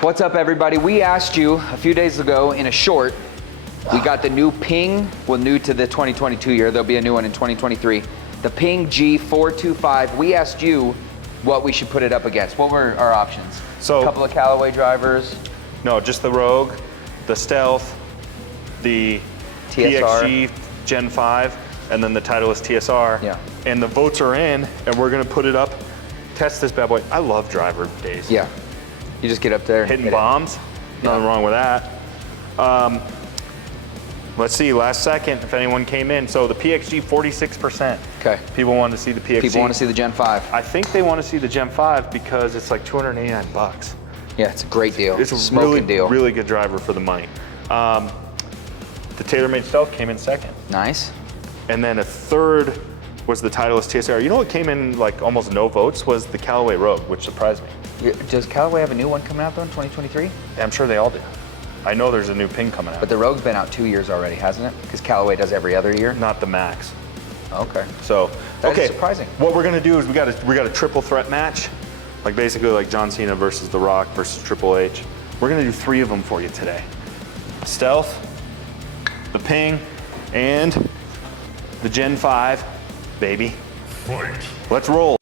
What's up, everybody? We asked you a few days ago in a short. We got the new Ping, well, new to the 2022 year. There'll be a new one in 2023. The Ping G425. We asked you what we should put it up against. What were our options? So, a couple of Callaway drivers. No, just the Rogue, the Stealth, the TSR. PXG Gen5, and then the Titleist TSR. Yeah. And the votes are in, and we're gonna put it up, test this bad boy. I love driver days. Yeah. You just get up there. Hitting bombs, nothing wrong with that. Let's see, last second, if anyone came in. So the PXG, 46%. Okay. People want to see the PXG. People want to see the Gen 5. I think they want to see the Gen 5 because it's like 289 bucks. Yeah, it's a great deal. It's a smoking deal. Really good driver for the money. The TaylorMade Stealth came in second. Nice. And then a third was the Titleist TSR. You know what came in like almost no votes was the Callaway Rogue, which surprised me. Does Callaway have a new one coming out though in 2023? Yeah, I'm sure they all do. I know there's a new Ping coming out. But the Rogue's been out 2 years already, hasn't it? Because Callaway does every other year. Not the Max. Okay. So, That okay. is surprising. What we're gonna do is we got a triple threat match, like basically like John Cena versus The Rock versus Triple H. We're gonna do 3 of them for you today. Stealth, the Ping, and the Gen 5, baby. Fight. Let's roll.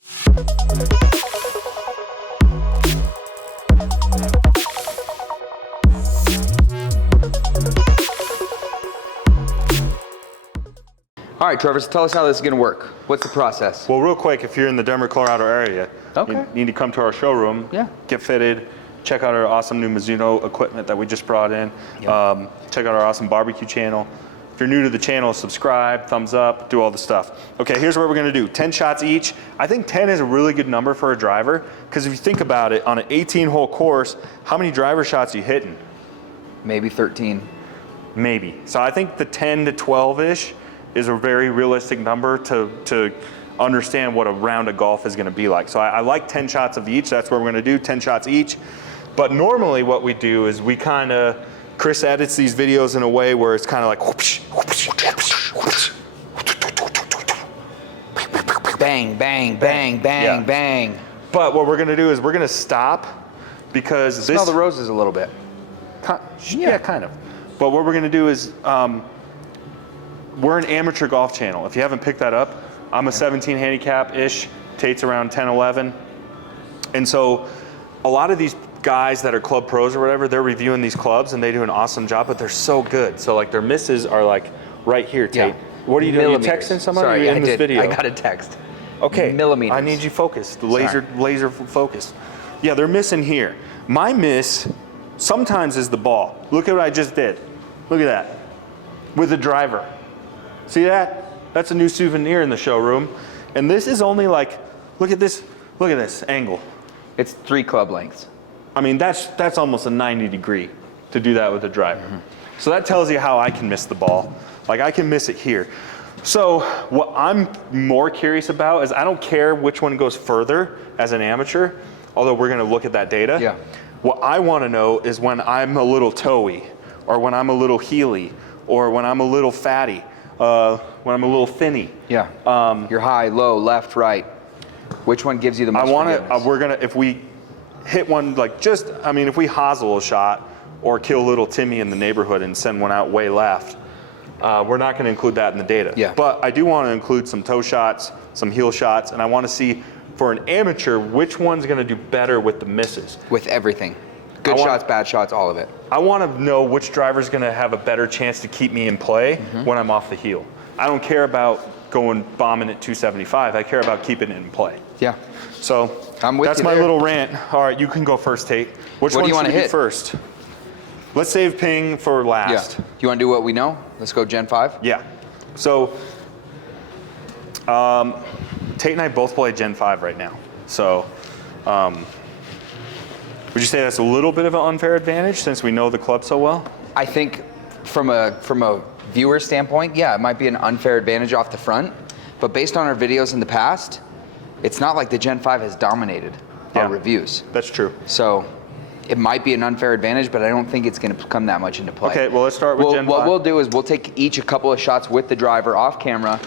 All right, Trevor, so tell us how this is gonna work. What's the process? Well, real quick, if you're in the Denver, Colorado area, Okay. you need to come to our showroom, Yeah. get fitted, check out our awesome new Mizuno equipment that we just brought in, Yep. check out our awesome barbecue channel. If you're new to the channel, subscribe, thumbs up, do all the stuff. Okay, here's what we're gonna do, 10 shots each. I think 10 is a really good number for a driver, because if you think about it, on an 18-hole course, how many driver shots are you hitting? Maybe 13. Maybe. So I think the 10 to 12-ish is a very realistic number to understand what a round of golf is gonna be like. So I like 10 shots of each. That's what we're gonna do, 10 shots each. But normally what we do is we kinda, Chris edits these videos in a way where it's kinda like whoosh, whoosh, whoosh, whoosh. Bang, bang, bang, bang, Yeah. bang. But what we're gonna do is we're gonna stop because Smell this- the roses a little bit. Yeah, kind of. But what we're gonna do is, we're an amateur golf channel. If you haven't picked that up, I'm a 17 handicap-ish, Tate's around 10, 11. And so a lot of these guys that are club pros or whatever, they're reviewing these clubs and they do an awesome job, but they're so good. So like their misses are like right here, Tate. Yeah. What are you doing? You Millimeters. texting somebody? Sorry, You're in I this did. video. I got a text. Okay. Millimeters. I need you focused, laser focused. Yeah, they're missing here. My miss sometimes is the ball. Look at what I just did. Look at that. With the driver. See that? That's a new souvenir in the showroom. And this is only like, look at this angle. It's 3 club lengths. I mean, that's almost a 90 degree to do that with a driver. So that tells you how I can miss the ball. Like I can miss it here. So what I'm more curious about is I don't care which one goes further as an amateur, although we're gonna look at that data. Yeah. What I wanna know is when I'm a little toey, or when I'm a little heely, or when I'm a little fatty, when I'm a little thinny. Yeah. You're high, low, left, right. Which one gives you the most forgiveness? If we hit one like if we hosel a shot or kill little Timmy in the neighborhood and send one out way left, we're not gonna include that in the data. Yeah. But I do wanna include some toe shots, some heel shots, and I wanna see for an amateur, which one's gonna do better with the misses. With everything. Good shots, bad shots, all of it. I wanna know which driver's gonna have a better chance to keep me in play when I'm off the heel. I don't care about going bombing at 275, I care about keeping it in play. Yeah. So I'm with that's you my there. little rant. All right, you can go first, Tate. Which What one do you should wanna we do hit? first? Let's save Ping for Yeah. last. Do you want to do what we know? Let's go Gen 5. Yeah. So Tate and I both play Gen 5 right now. So would you say that's a little bit of an unfair advantage since we know the club so well? I think from a viewer standpoint, yeah, it might be an unfair advantage off the front, but based on our videos in the past, it's not like the Gen 5 has dominated our reviews. That's true. So it might be an unfair advantage, but I don't think it's going to come that much into play. Okay, well, let's start with Gen 5. What we'll do is we'll take each a couple of shots with the driver off camera.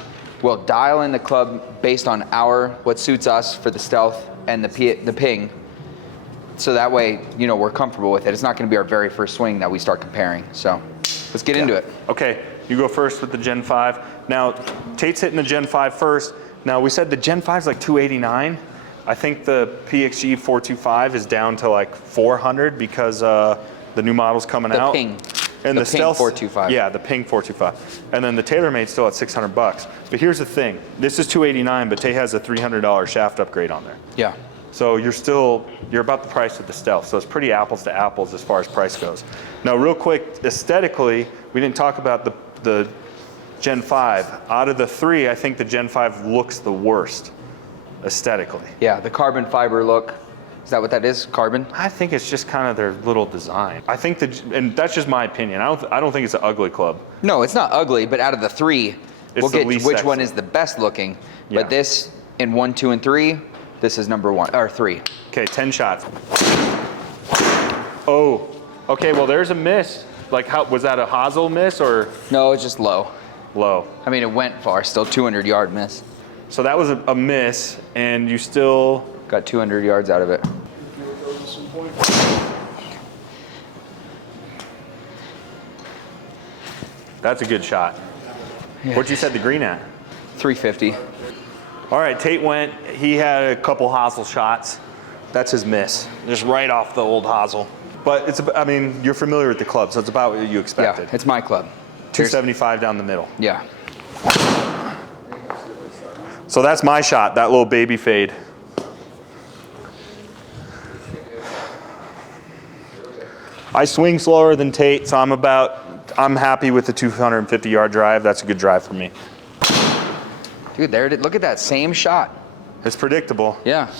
We'll dial in the club based on what suits us for the Stealth and the Ping. so that way, you know, we're comfortable with it. It's not going to be our very first swing that we start comparing. So let's get into it. Okay, you go first with the Gen 5. Now, Tate's hitting the Gen 5 first. Now, we said the Gen 5 is like 289. I think the PXG 425 is down to like 400 because the new model's coming out. Ping. And the the Ping Stealth, 425. Yeah, the Ping 425. And then the TaylorMade's still at 600 bucks. But here's the thing. This is 289, but Tate has a $300 shaft upgrade on there. Yeah. So you're about the price of the Stealth. So it's pretty apples to apples as far as price goes. Now, real quick, aesthetically, we didn't talk about the Gen 5. Out of the three, I think the Gen 5 looks the worst aesthetically. Yeah, the carbon fiber look. Is that what that is? Carbon? I think it's just kind of their little design. I think and that's just my opinion. I don't think it's an ugly club. No, it's not ugly, but out of the three, It's we'll the get least which sexy. one is the best looking. Yeah. But this in 1, 2, and 3, this is number 1 or 3. Okay, 10 shots. Oh, okay, well there's a miss. Like how, was that a hosel miss or? No, it's just low. Low. I mean, it went far, still 200-yard miss. So that was a miss, and you still got 200 yards out of it. That's a good shot. Yeah. What'd you set the green at? 350. All right, Tate went. He had a couple hosel shots. That's his miss, just right off the old hosel. But it's, I mean, you're familiar with the club, so it's about what you expected. Yeah, it's my club. 275 down the middle. Yeah. So that's my shot, that little baby fade. I swing slower than Tate, so I'm happy with the 250-yard drive. That's a good drive for me. Dude, there it is. Look at that same shot. It's predictable. Yeah.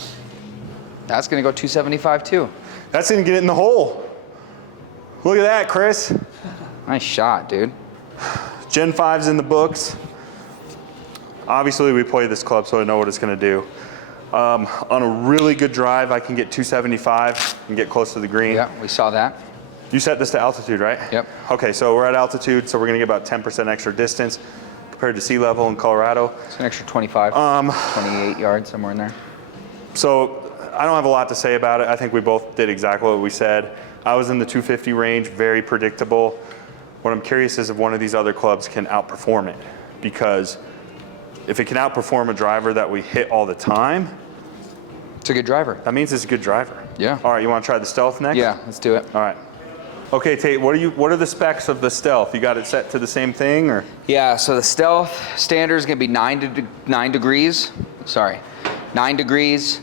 That's going to go 275 too. That's gonna get it in the hole. Look at that, Chris. Nice shot, dude. Gen 5's in the books. Obviously, we play this club, so I know what it's gonna do. On a really good drive, I can get 275 and get close to the green. Yeah, we saw that. You set this to altitude, right? Yep. Okay, so we're at altitude, so we're gonna get about 10% extra distance compared to sea level in Colorado. It's an extra 25, 28 yards, somewhere in there. So I don't have a lot to say about it. I think we both did exactly what we said. I was in the 250 range, very predictable. What I'm curious is if one of these other clubs can outperform it, because if it can outperform a driver that we hit all the time, It's a good driver. that means it's a good driver. Yeah. All right, you want to try the Stealth next? Yeah, let's do it. All right. Okay, Tate, what are the specs of the Stealth? You got it set to the same thing, or? Yeah, so the Stealth standard is going to be 9 degrees. Sorry, 9 degrees.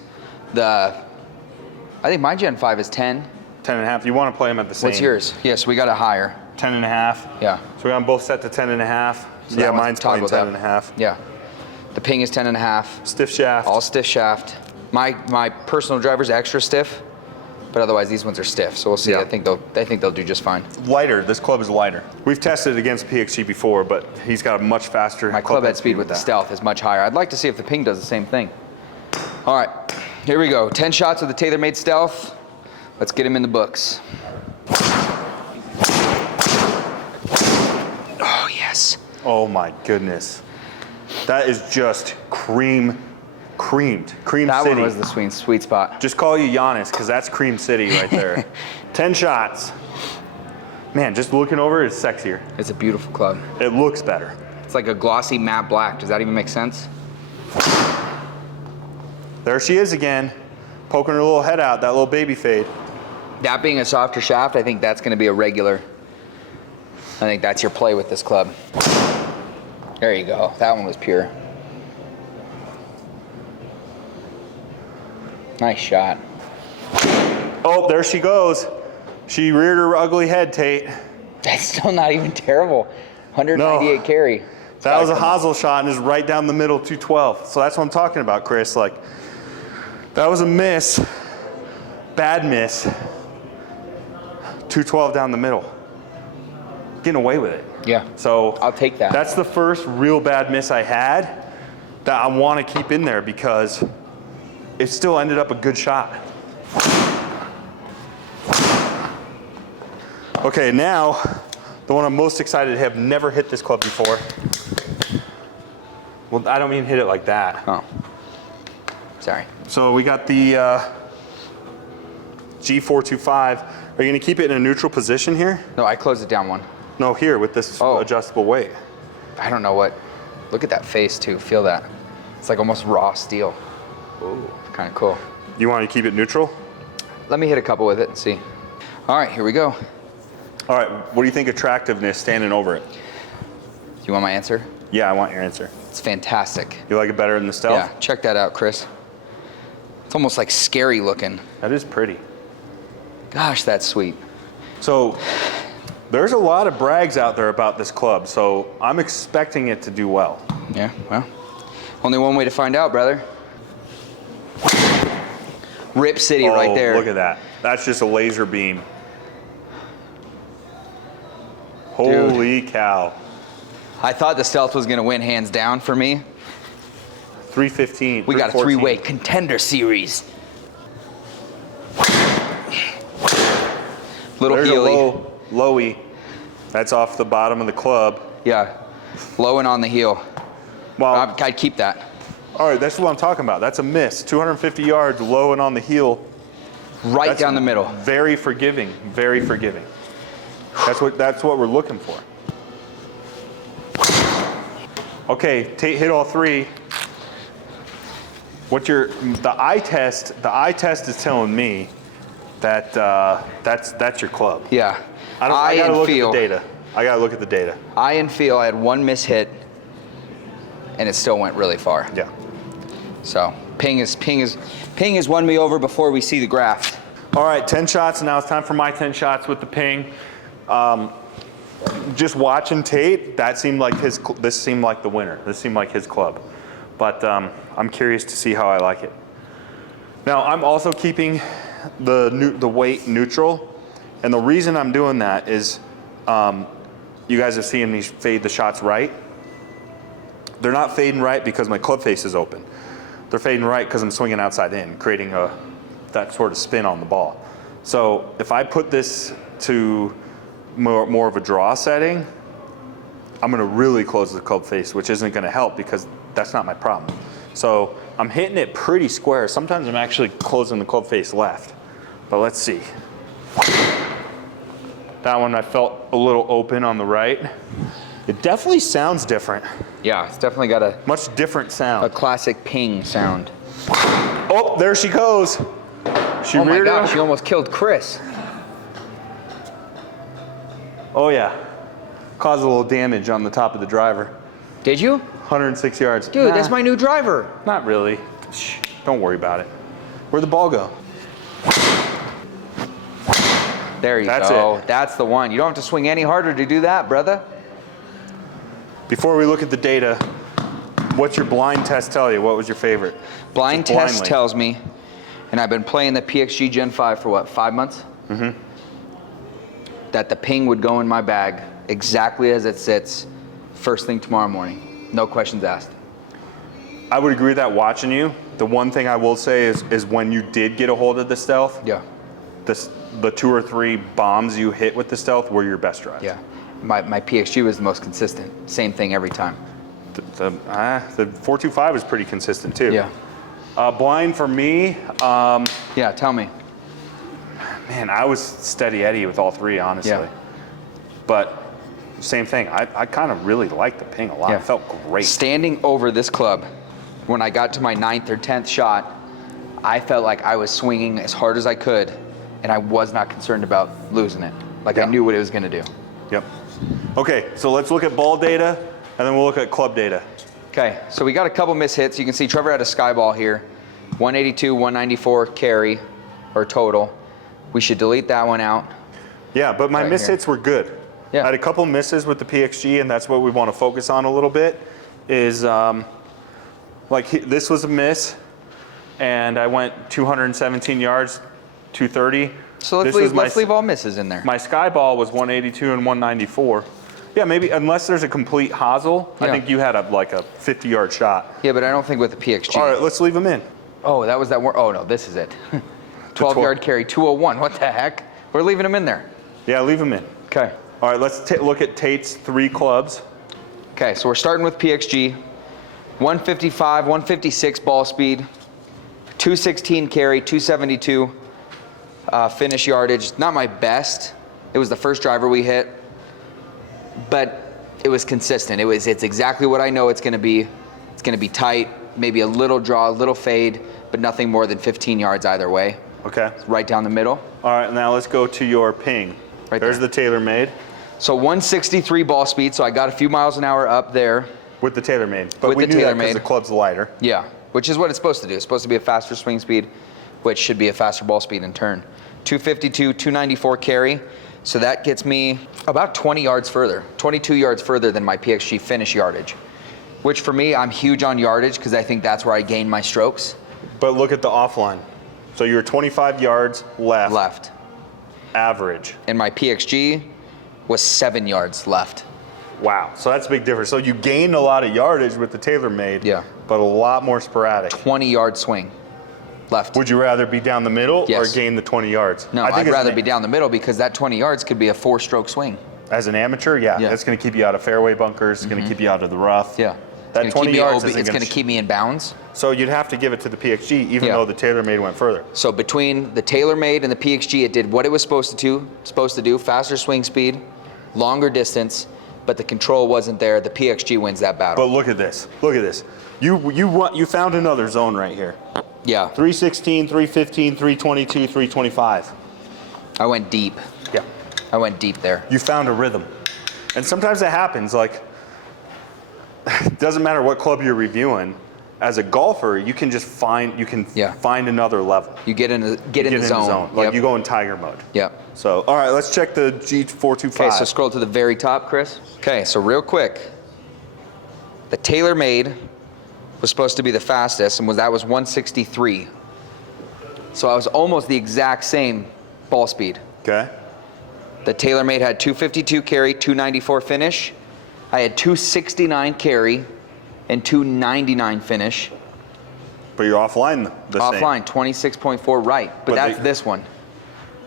I think my Gen 5 is 10. 10 and a half. You want to play them at the same. What's yours? Yes, we got it higher. 10 and a half. Yeah. So we got them both set to 10 and a half. So Yeah, that one's mine's playing toggled 10 up. and a half. Yeah. The Ping is 10 and a half. Stiff shaft. All stiff shaft. My personal driver's extra stiff, but otherwise these ones are stiff. So we'll see. Yeah. I think they'll do just fine. Lighter. This club is lighter. We've tested it against PXG before, but he's got a much faster My club head speed with the that. Stealth is much higher. I'd like to see if the Ping does the same thing. All right, here we go. 10 shots of the TaylorMade Stealth. Let's get him in the books. Oh, yes. Oh my goodness. That is just creamed. Cream That City. one was the sweet spot. Just call you Giannis, because that's Cream City right there. 10 shots. Man, just looking over it is sexier. It's a beautiful club. It looks better. It's like a glossy matte black. Does that even make sense? There she is again, poking her little head out, that little baby fade. That being a softer shaft, I think that's going to be a regular. I think that's your play with this club. There you go. That one was pure. Nice shot. Oh, there she goes. She reared her ugly head, Tate. That's still not even terrible. 198 carry. That was a hosel shot and is right down the middle, 212. So that's what I'm talking about, Chris. Like, that was a miss, bad miss. 212 down the middle. Getting away with it. Yeah. So I'll take that. That's the first real bad miss I had that I want to keep in there because it still ended up a good shot. Okay, now the one I'm most excited to have never hit this club before. Well, I don't mean hit it like that. Oh. Sorry. So we got the G425. Are you gonna keep it in a neutral position here? No, I closed it down one. No, here with this adjustable weight. I don't know what. Look at that face too. Feel that. It's like almost raw steel. Ooh, kind of cool. You want to keep it neutral? Let me hit a couple with it and see. All right, here we go. All right, what do you think attractiveness standing over it? Do you want my answer? Yeah, I want your answer. It's fantastic. You like it better than the Stealth? Yeah, check that out, Chris. It's almost like scary looking. That is pretty. Gosh, that's sweet. So there's a lot of brags out there about this club, so I'm expecting it to do well. Yeah, well, only one way to find out, brother. Rip City right there. Look at that. That's just a laser beam. Holy cow. I thought the Stealth was gonna win hands down for me. 315. We got a 3-way contender series. Little There's heely. a lowy. That's off the bottom of the club. Yeah, low and on the heel. Well, I'd keep that. all right, that's what I'm talking about. That's a miss. 250 yards, low and on the heel. Right down the middle. Very forgiving. Very forgiving. That's what we're looking for. Okay, Tate hit all three. The eye test? The eye test is telling me that that's your club. Yeah. I gotta look at the data. I gotta look at the data. Eye and feel. I had one miss hit, and it still went really far. Yeah. So ping has won me over before we see the graph. All right, 10 shots. Now it's time for my 10 shots with the ping. Just watching Tate, this seemed like the winner. This seemed like his club. But I'm curious to see how I like it. Now I'm also keeping the weight neutral, and the reason I'm doing that is you guys have seen me fade the shots right. They're not fading right because my club face is open. They're fading right because I'm swinging outside in, creating that sort of spin on the ball. So if I put this to more of a draw setting, I'm gonna really close the club face, which isn't gonna help because that's not my problem. So I'm hitting it pretty square. Sometimes I'm actually closing the club face left, but let's see. That one I felt a little open on the right. It definitely sounds different. Yeah, it's definitely got a Much different sound. classic ping sound. Oh, there she goes. She Oh my reared gosh, up. you almost killed Chris. Oh yeah. Caused a little damage on the top of the driver. Did you? 106 yards. Dude, Nah, that's my new driver. Not really. Shh, don't worry about it. Where'd the ball go? There you That's go. it. That's the one. You don't have to swing any harder to do that, brother. Before we look at the data, what's your blind test tell you? What was your favorite? Blind Just test blindly. tells me, and I've been playing the PXG Gen5 for what, 5 months? Mm-hmm. That the ping would go in my bag exactly as it sits first thing tomorrow morning. No questions asked. I would agree with that watching you. The one thing I will say is when you did get a hold of the Stealth, Yeah. the 2 or 3 bombs you hit with the Stealth were your best drives. Yeah. My PXG was the most consistent. Same thing every time. The 425 is pretty consistent too. Yeah. Blind for me, Yeah, tell me. man, I was steady Eddie with all 3, honestly. Yeah. But same thing, I kind of really liked the ping a lot. Yeah. It felt great. Standing over this club, when I got to my 9th or 10th shot, I felt like I was swinging as hard as I could, and I was not concerned about losing it. Like Yeah. I knew what it was gonna do. Yep. Okay, so let's look at ball data, and then we'll look at club data. Okay, so we got a couple miss hits. You can see Trevor had a sky ball here. 182, 194 carry, or total. We should delete that one out. Yeah, but my Right miss here. hits were good. Yeah. I had a couple misses with the PXG, and that's what we want to focus on a little bit, is this was a miss, and I went 217 yards, 230. So This let's was leave all misses in there. My sky ball was 182 and 194. Yeah, maybe, unless there's a complete hosel, I Yeah. think you had a 50-yard shot. Yeah, but I don't think with the PXG. All right, let's leave them in. Oh, that was that one. Oh no, this is it. 12-yard carry, 201. What the heck? We're leaving them in there. Yeah, leave them in. Okay. All right, let's look at Tate's 3 clubs. Okay, so we're starting with PXG. 155, 156 ball speed, 216 carry, 272, Finish yardage, not my best. It was the first driver we hit, but it was consistent. It's exactly what I know it's gonna be. It's gonna be tight, maybe a little draw, a little fade, but nothing more than 15 yards either way. Okay. Right down the middle. All right, now let's go to your ping. Right There's there. the TaylorMade. So 163 ball speed, so I got a few miles an hour up there. With the TaylorMade. But With we the knew that because TaylorMade. the club's lighter. Yeah, which is what it's supposed to do. It's supposed to be a faster swing speed, which should be a faster ball speed in turn. 252, 294 carry. So that gets me about 20 yards further, 22 yards further than my PXG finish yardage, which for me, I'm huge on yardage because I think that's where I gain my strokes. But look at the offline. So you're 25 yards left. Left. Average. And my PXG was 7 yards left. Wow, so that's a big difference. So you gained a lot of yardage with the TaylorMade, Yeah. but a lot more sporadic. 20-yard swing left. Would you rather be down the middle Yes. or gain the 20 yards? No, I think I'd rather be down the middle because that 20 yards could be a 4-stroke swing. As an amateur, yeah. Yeah. That's going to keep you out of fairway bunkers. It's going to keep you out of the rough. Yeah. That 20 yards isn't it's going to keep me in bounds. So you'd have to give it to the PXG, even Yeah. though the TaylorMade went further. So between the TaylorMade and the PXG, it did what it was supposed to do, faster swing speed, longer distance, but the control wasn't there. The PXG wins that battle. But look at this. Look at this. You found another zone right here. Yeah, 316, 315, 322, 325. I went deep. Yeah. I went deep there. You found a rhythm. And sometimes that happens. Like, it doesn't matter what club you're reviewing. As a golfer, you can just find find another level. You get in the zone. Like Yep. you go in tiger mode. Yep. So, all right, let's check the G425. Okay, so scroll to the very top, Chris. Okay, so real quick, the TaylorMade was supposed to be the fastest, and that was 163. So I was almost the exact same ball speed. Okay. The TaylorMade had 252 carry, 294 finish. I had 269 carry and 299 finish. But you're offline the same. Offline, 26.4 right, but that's this one.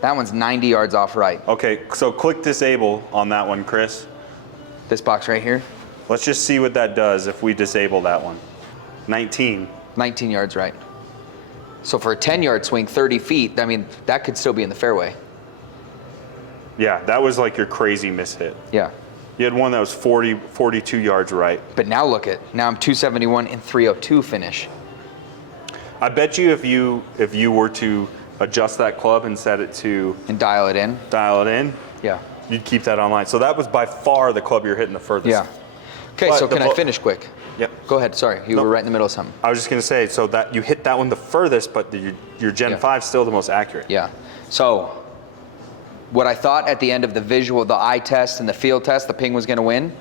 That one's 90 yards off right. Okay, so click disable on that one, Chris. This box right here, Let's just see what that does if we disable that one. 19. 19 yards right. So for a 10-yard swing, 30 feet, I mean, that could still be in the fairway. Yeah, that was like your crazy mishit. Yeah. You had one that was 42 yards right. But now look at, now I'm 271 and 302 finish. I bet you if you were to adjust that club and set it to And dial it in. yeah, you'd keep that online. So that was by far the club you're hitting the furthest. Yeah. Okay, But so the can I finish quick? Yep. Go ahead, sorry, you were right in the middle of something. I was just gonna say, so that you hit that one the furthest, but your Gen 5 is still the most accurate. Yeah. So what I thought at the end of the eye test and the field test, the ping was going to win.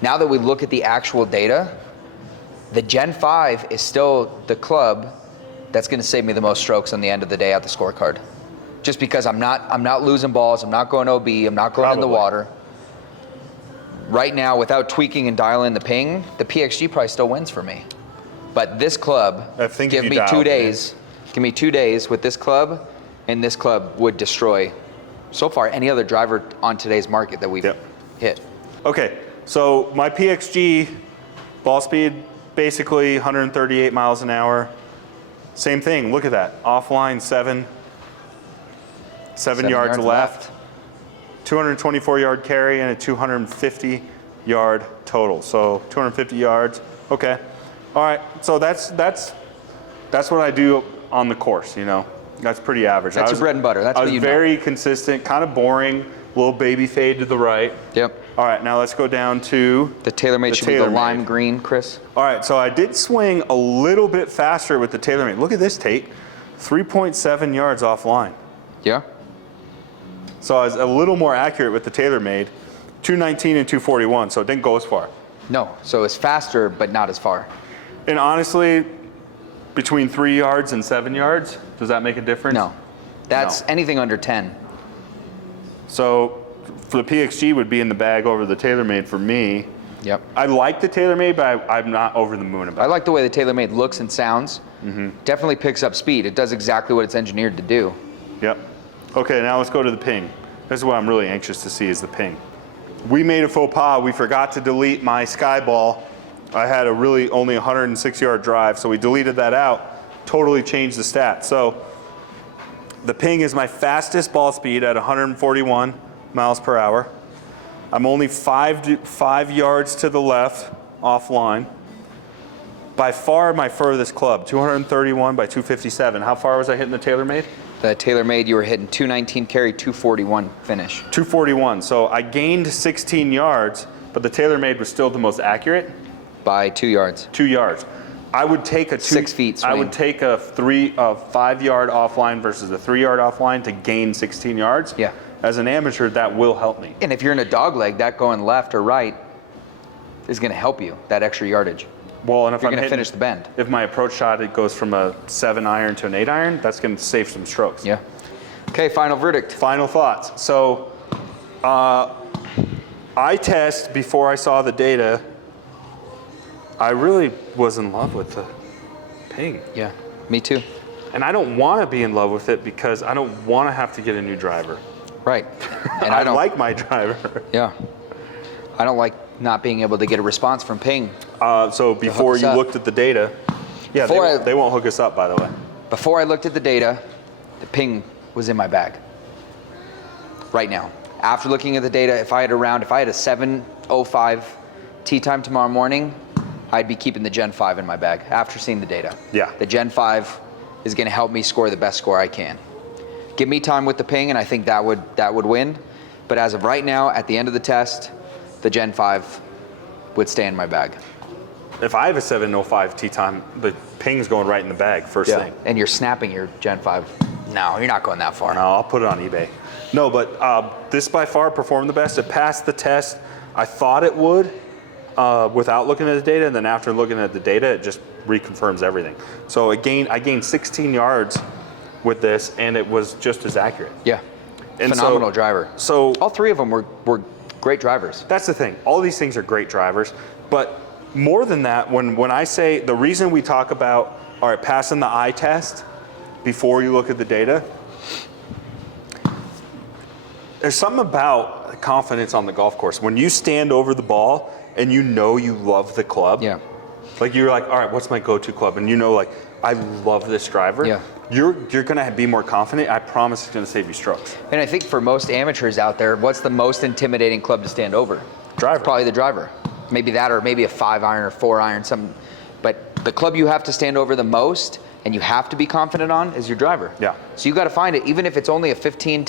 Now that we look at the actual data, the Gen 5 is still the club that's going to save me the most strokes on the end of the day at the scorecard. Just because I'm not losing balls, I'm not going OB, I'm not going in the water. Right now, without tweaking and dialing the ping, the PXG probably still wins for me. But this club, I think give me 2 days. Give me 2 days with this club, and this club would destroy, so far, any other driver on today's market that we've hit. Okay, so my PXG ball speed, basically 138 miles an hour. Same thing, look at that. Offline, 7 yards left. 224 yard carry and a 250 yard total. So 250 yards, okay. All right, so that's what I do on the course, you know. That's pretty average. That's your bread and butter. That's what you know. I was very consistent, kind of boring, little baby fade to the right. Yep. All right, now let's go down to the TaylorMade should be the lime green, Chris. All right, so I did swing a little bit faster with the TaylorMade. Look at this, Tate. 3.7 yards offline. Yeah. So I was a little more accurate with the TaylorMade, 219 and 241, so it didn't go as far. No, so it's faster, but not as far. And honestly, between 3 yards and 7 yards, does that make a difference? No. That's anything under 10. So for the PXG would be in the bag over the TaylorMade for me. Yep. I like the TaylorMade, but I'm not over the moon about it. I like the way the TaylorMade looks and sounds. Definitely picks up speed. It does exactly what it's engineered to do. Yep. Okay, now let's go to the ping. This is what I'm really anxious to see is the ping. We made a faux pas. We forgot to delete my sky ball. I had a really only 106 yard drive, so we deleted that out. Totally changed the stats. So The Ping is my fastest ball speed at 141 miles per hour. I'm only 5 yards to the left offline. By far my furthest club, 231 by 257. How far was I hitting the TaylorMade? The TaylorMade, you were hitting 219 carry, 241 finish. 241. So I gained 16 yards, but the TaylorMade was still the most accurate. By 2 yards. 2 yards. I would take a 6 feet swing. I would take a 5 yard offline versus a 3 yard offline to gain 16 yards. Yeah. As an amateur, that will help me. And if you're in a dog leg, that going left or right is going to help you, that extra yardage. Well, and if You're I'm going to hitting, finish the bend. if my approach shot it goes from a 7 iron to an 8 iron, that's going to save some strokes. Yeah. Okay, final verdict. Final thoughts. So, eye test before I saw the data. I really was in love with the Ping. Yeah, me too. And I don't want to be in love with it because I don't want to have to get a new driver. Right. And I don't like my driver. Yeah. I don't like not being able to get a response from Ping. So before you looked at the data, yeah, they won't hook us up, by the way. Before I looked at the data, the Ping was in my bag. Right now. After looking at the data, if I had a 7:05 tee time tomorrow morning, I'd be keeping the Gen 5 in my bag after seeing the data. Yeah. The Gen 5 is going to help me score the best score I can. Give me time with the Ping, and I think that would win. But as of right now, at the end of the test, the Gen 5 would stay in my bag. If I have a 7:05 tee time, the Ping's going right in the bag first thing. And you're snapping your Gen 5. No, you're not going that far. No, I'll put it on eBay. No, but this by far performed the best. It passed the test. I thought it would without looking at the data, and then after looking at the data, it just reconfirms everything. So I gained 16 yards with this, and it was just as accurate. Yeah, and phenomenal driver. So all three of them were great drivers. That's the thing. All these things are great drivers, but more than that, when I say the reason we talk about, all right, passing the eye test before you look at the data, there's something about confidence on the golf course. When you stand over the ball and you know you love the club, yeah, like you're like, all right, what's my go-to club? And you know, like, I love this driver. Yeah. You're gonna be more confident. I promise it's gonna save you strokes. And I think for most amateurs out there, what's the most intimidating club to stand over? Driver. It's probably the driver. Maybe that, or maybe a 5 iron or 4 iron, something. But the club you have to stand over the most and you have to be confident on is your driver. Yeah. So you got to find it, even if it's only a 15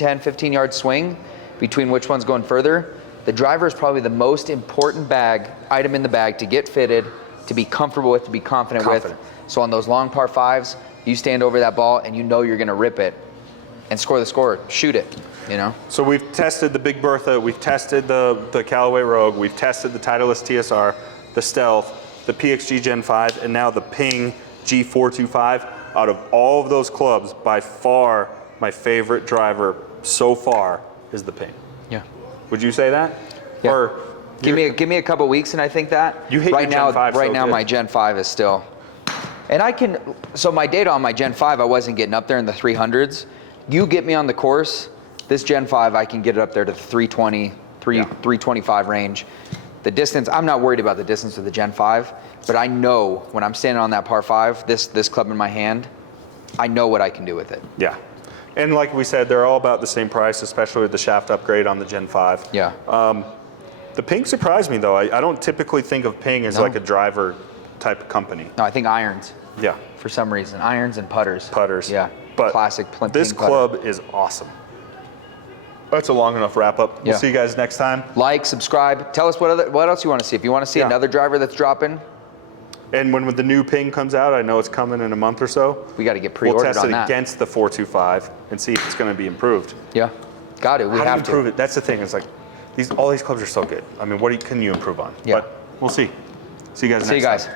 yard swing between which one's going further. The driver is probably the most important item in the bag to get fitted, to be comfortable with, to be confident with. So on those long par 5s, you stand over that ball and you know you're going to rip it and score the score, shoot it, you know? So we've tested the Big Bertha, we've tested the Callaway Rogue, we've tested the Titleist TSR, the Stealth, the PXG Gen5, and now the Ping G425. Out of all of those clubs, by far my favorite driver so far is the Ping. Yeah. Would you say that? Yeah. Or give me a couple weeks and I think that. You hit right your now, Gen 5 right so now good. my Gen 5 is still. And so my data on my Gen 5, I wasn't getting up there in the 300s. You get me on the course, this Gen 5, I can get it up there to the 320, 325 range. The distance, I'm not worried about the distance of the Gen 5, but I know when I'm standing on that par 5, this club in my hand, I know what I can do with it. Yeah. And like we said, they're all about the same price, especially with the shaft upgrade on the Gen 5. Yeah. The Ping surprised me though. I don't typically think of Ping as like a driver type of company. No, I think irons. Yeah. For some reason, irons and putters. Putters. Yeah. But classic this Ping putter. club is awesome. That's a long enough wrap up. We'll see you guys next time. Like, subscribe. Tell us what else you want to see. If you want to see another driver that's dropping, and when the new Ping comes out, I know it's coming in a month or so. we got to get pre-ordered We'll test on it that. against the 425 and see if it's going to be improved. Yeah, got it. We How do you have to improve it? That's the thing. It's like all these clubs are so good. I mean, what can you improve on? Yeah. But we'll see. See you guys next time. See you guys.